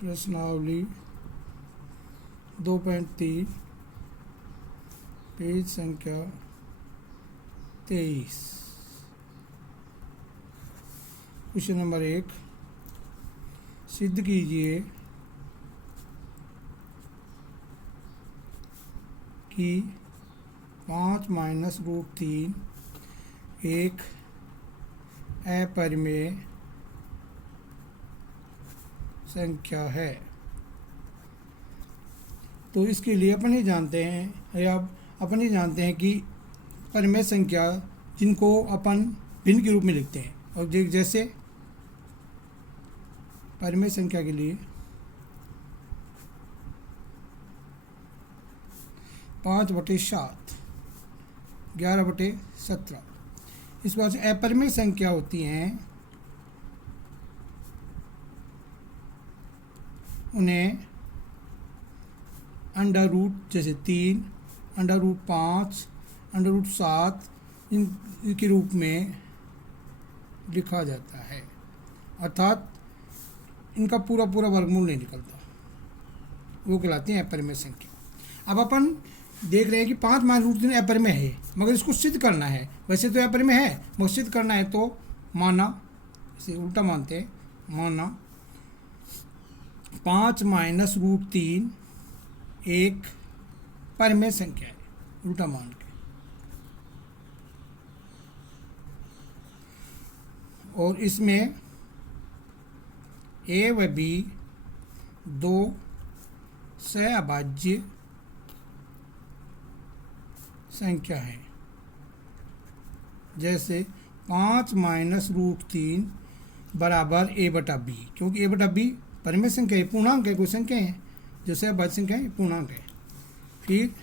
प्रश्नावली 2.3 पेज संख्या 23। Question number 1, सिद्ध कीजिए कि 5 माइनस रूट 3 एक अपरिमेय संख्या है। तो इसके लिए अपन ये जानते हैं या अपन ये जानते हैं कि परिमेय संख्या जिनको अपन भिन्न के रूप में लिखते हैं, और जैसे परिमेय संख्या के लिए 5/7, 11/17, इस बात से अपरिमेय संख्या होती हैं उन्हें अंडर रूट जैसे 3, अंडर रूट 5, अंडर रूट 7 इनके रूप में लिखा जाता है, अर्थात इनका पूरा वर्गमूल नहीं निकलता, वो कहलाती हैं अपरिमेय संख्या। अब अपन देख रहे हैं कि 5 माइनस रूट 3 अपरिमेय है, मगर इसको सिद्ध करना है। वैसे तो अपरिमेय है, मगर सिद्ध करना है तो माना, इसे उल्टा मानते हैं, माना 5 माइनस रूट 3 एक परिमेय संख्या है, उल्टा मान के। और इसमें ए व बी दो सहअभाज्य संख्या है। जैसे 5 माइनस रूट 3 बराबर a/b, क्योंकि a/b परिमेय संख्या है, पूर्णांक है, कोई संख्या है जो सहअभाज्य संख्या है, पूर्णांक है। फिर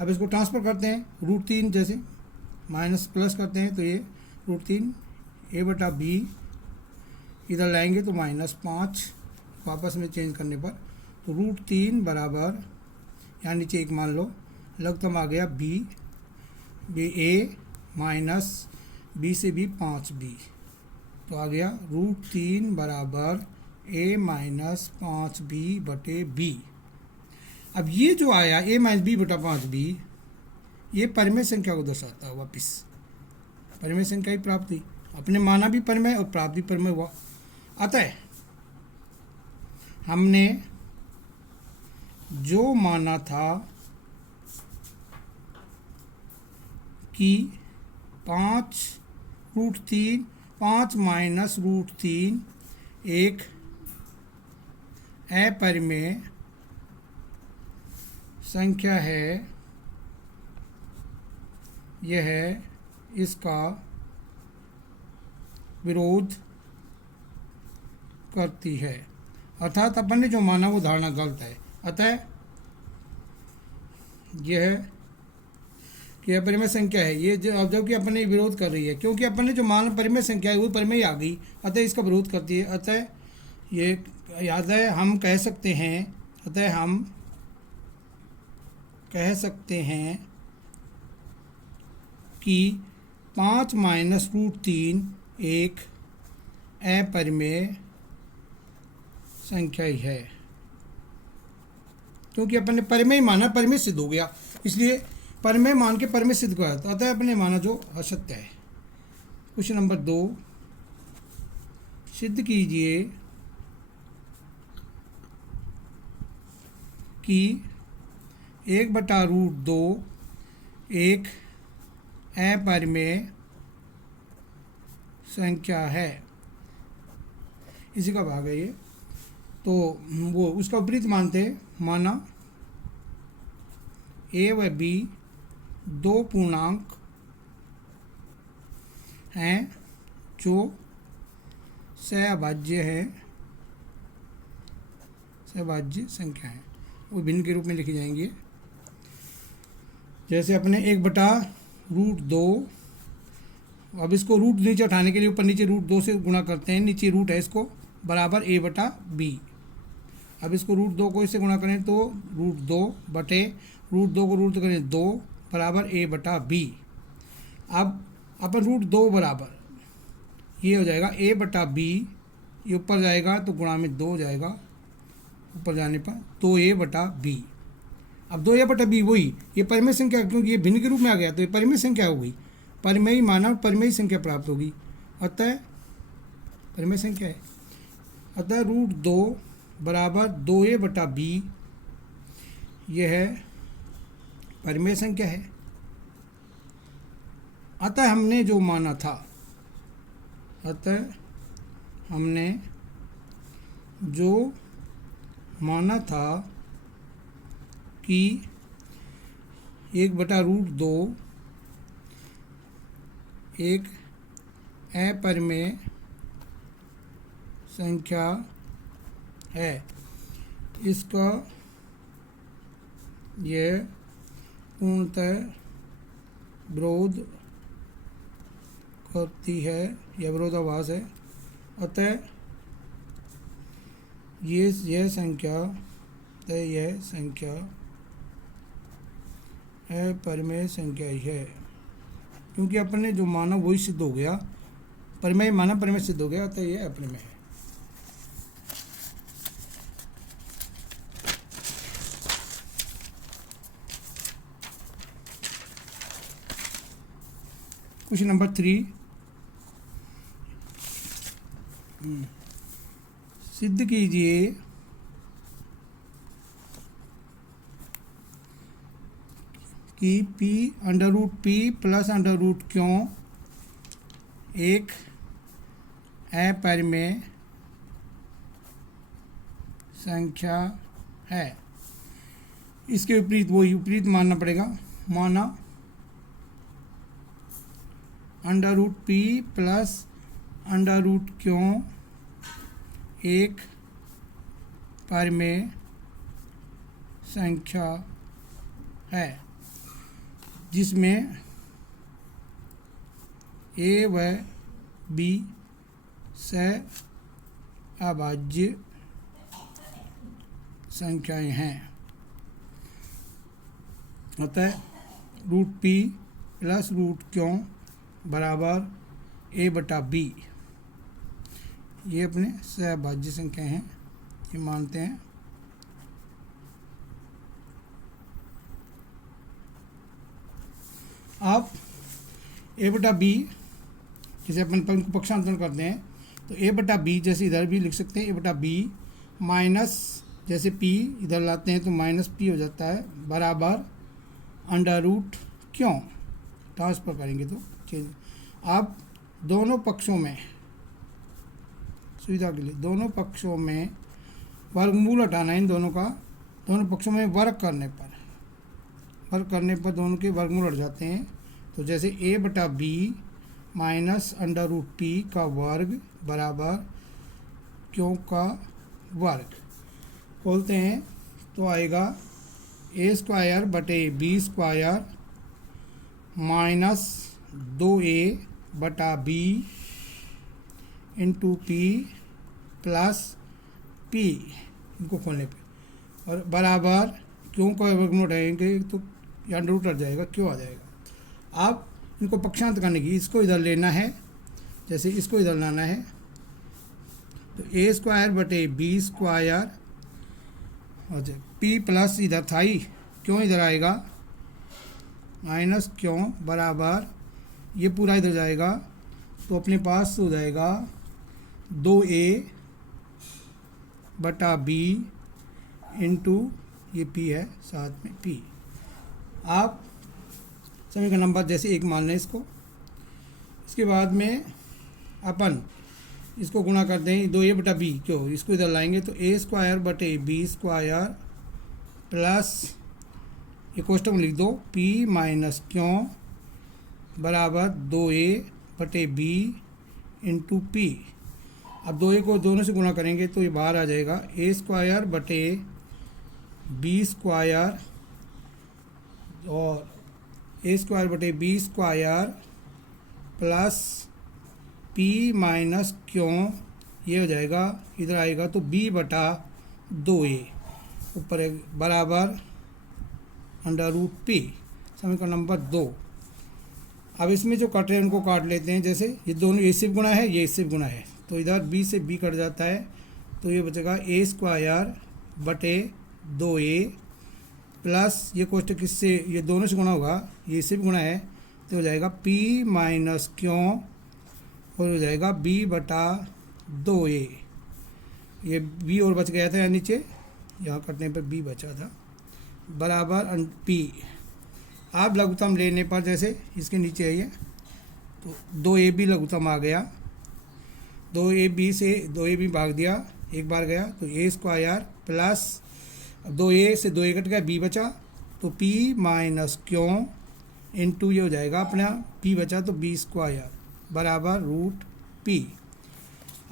अब इसको ट्रांसफर करते हैं, रूट 3 जैसे माइनस प्लस करते हैं तो ये रूट 3 a/b इधर लाएंगे तो -5, वापस में चेंज करने पर तो रूट 3 बराबर, यहाँ नीचे एक मान लो, लगतम आ गया b a माइनस b से b 5b, तो आ गया रूट 3 बराबर a माइनस 5b/b। अब ये जो आया a माइनस b/5b, ये परिमेय संख्या को दर्शाता है। वापिस परिमेय संख्या की प्राप्ति, अपने माना भी परिमेय और प्राप्त भी परिमेय हुआ। अतः हमने जो माना था कि 5 माइनस रूट 3 एक अपरिमेय संख्या है, यह इसका विरोध करती है, अर्थात अपन ने जो माना वो धारणा गलत है। अतः यह कि अपरिमेय संख्या है, ये जबकि अपन ने विरोध कर रही है, क्योंकि अपन ने जो मान परिमेय संख्या है वो परिमेय आ गई, अतः इसका विरोध करती है। अतः ये याद है, हम कह सकते हैं, अतः हम कह सकते हैं कि 5 माइनस रूट 3 एक अपरिमेय संख्या ही है, क्योंकि अपन ने परिमेय माना, परिमेय सिद्ध हो गया, इसलिए परिमेय मान के परिमेय सिद्ध किया था, अतः अपने माना जो असत्य है। क्वेश्चन नंबर 2, सिद्ध कीजिए कि 1/√2 एक अपरिमेय संख्या है। इसी का भाग है ये, तो वो उसका विपरीत मानते हैं, माना a व b दो पूर्णांक हैं जो सहअभाज्य है, सहअभाज्य संख्या है, वो भिन्न के रूप में लिखी जाएंगी। जैसे अपने 1/√2, अब इसको रूट नीचे उठाने के लिए ऊपर नीचे रूट 2 से गुणा करते हैं, नीचे रूट है इसको, बराबर a/b। अब इसको रूट 2 को इससे गुणा करें तो रूट 2 को रूट करें 2 बराबर a/b। अब अपन रूट 2 बराबर ये हो जाएगा a/b, ये ऊपर जाएगा तो गुणा में 2 हो जाएगा, ऊपर जाने पर 2a/b। अब 2a/b वही, ये परिमेय संख्या क्योंकि ये भिन्न के रूप में आ गया तो ये परिमेय संख्या हो गई, परिमेयी माना परिमेयी संख्या प्राप्त होगी। अतः परिमेय संख्या है, अतः √2 बराबर 2a/b यह है परिमेय संख्या है। अतः हमने जो माना था, अतः हमने जो माना था कि 1/√2 एक अपरिमेय संख्या है, इसका यह पूर्णतः विरोध करती है या विरोधाभास है। अतः यह संख्या अपरिमेय संख्या ही है, क्योंकि अपन ने जो माना वही सिद्ध हो गया, परिमेय माना परिमेय सिद्ध हो गया, अतः यह अपरिमेय है। क्वेश्चन नंबर 3, सिद्ध कीजिए कि p प्लस अंडर क्यों एक अपरिमेय संख्या है। इसके विपरीत वही विपरीत मानना पड़ेगा, माना √p प्लस अंडर क्यों एक परिमेय संख्या है, जिसमें a व b अभाज्य संख्याएं हैं। अतः √p प्लस √क्यों बराबर a/b ये अपने सहभाज्य संख्या हैं, ये मानते हैं। अब a/b जैसे अपन को पक्षांतरण करते हैं तो a/b जैसे इधर भी लिख सकते हैं, a/b माइनस जैसे p इधर लाते हैं तो माइनस p हो जाता है, बराबर अंडर क्यों ट्रांसफर करेंगे तो चेंज। आप दोनों पक्षों में सुविधा के लिए दोनों पक्षों में वर्गमूल हटाना है, इन दोनों का, दोनों पक्षों में वर्ग करने पर दोनों के वर्गमूल हट जाते हैं। तो जैसे a/b माइनस √p का वर्ग बराबर क्यों का वर्ग खोलते हैं तो आएगा a²/b² minus 2a/b into p plus p, इनको खोलने पे, और बराबर क्यों का वर्गमूल हटाएंगे तो अंडर रूट हट जाएगा, क्यों आ जाएगा। आप इनको पक्षांत करने की, इसको इधर लेना है, जैसे इसको इधर लाना है तो a²/b² और p प्लस इधर था ही, क्यों इधर आएगा माइनस क्यों बराबर ये पूरा इधर जाएगा तो अपने पास हो जाएगा 2a/b इंटू ये p है साथ में p। आप समीकरण नंबर जैसे 1 मान लें इसको, इसके बाद में अपन इसको गुणा कर दें 2a/b, क्यों इसको इधर लाएंगे तो a²/b² प्लस ये कोष्टक में लिख दो p माइनस क्यों बराबर 2a/b इंटू p। अब 2a को दोनों से गुणा करेंगे तो ये बाहर आ जाएगा a²/b² और a²/b² प्लस p माइनस क्यों ये हो जाएगा, इधर आएगा तो b/2a ऊपर एक बराबर √p। समीकरण नंबर 2। अब इसमें जो कट रहे हैं उनको काट लेते हैं, जैसे ये दोनों ये सिर्फ गुणा है, ये सिर्फ गुणा है, तो इधर b से b कट जाता है तो ये बचेगा a² बटे 2a प्लस ये कोष्टक किससे, ये दोनों से गुणा होगा, ये इससे भी गुणा है, तो हो जाएगा p माइनस क्यों और हो जाएगा b बटा 2a। ये b और बच गया था यहाँ नीचे, यहाँ कटने पर b बचा था, बराबर p। आप लघुत्तम लेने पर जैसे इसके नीचे है ये, तो 2ab लघुत्तम आ गया, 2ab से 2ab भाग दिया, एक बार गया तो a स्क्वायर प्लस 2a से 2a कट गया, b बचा, तो p माइनस क्यों इंटू ये हो जाएगा अपना p बचा तो b स्क्वायर बराबर रूट p।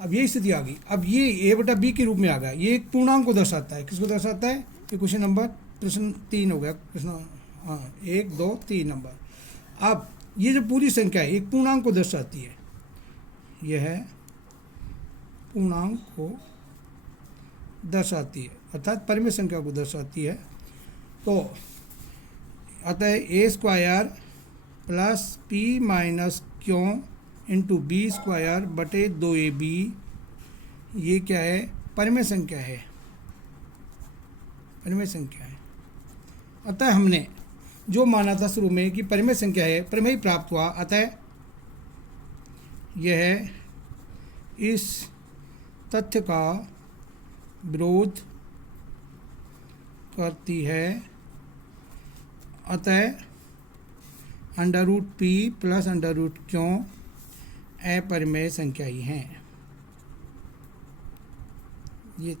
अब ये स्थिति आ गई। अब ये a बटा b के रूप में आ गया। ये एक पूर्णांक को दर्शाता है। किसको दर्शाता है? ये क्वेश्चन नंबर प्रश्न 3 हो गया, प्रश्न 1 2 3 नंबर। अब ये जो पूरी संख्या है एक पूर्णांक को दर्शाती है, यह पूर्णांक को दर्शाती है, अर्थात परिमेय संख्या को दर्शाती है। तो अतः a square plus p minus क्यों इंटू बी स्क्वायर बटे 2ab, ये क्या है? परिमेय संख्या है, परिमेय संख्या है। अतः हमने जो माना था शुरू में कि परिमेय संख्या है, परिमेय प्राप्त हुआ, अतः यह इस तथ्य का विरोध करती है, अतः under root p plus under root q अपरिमेय संख्या ही हैं। ये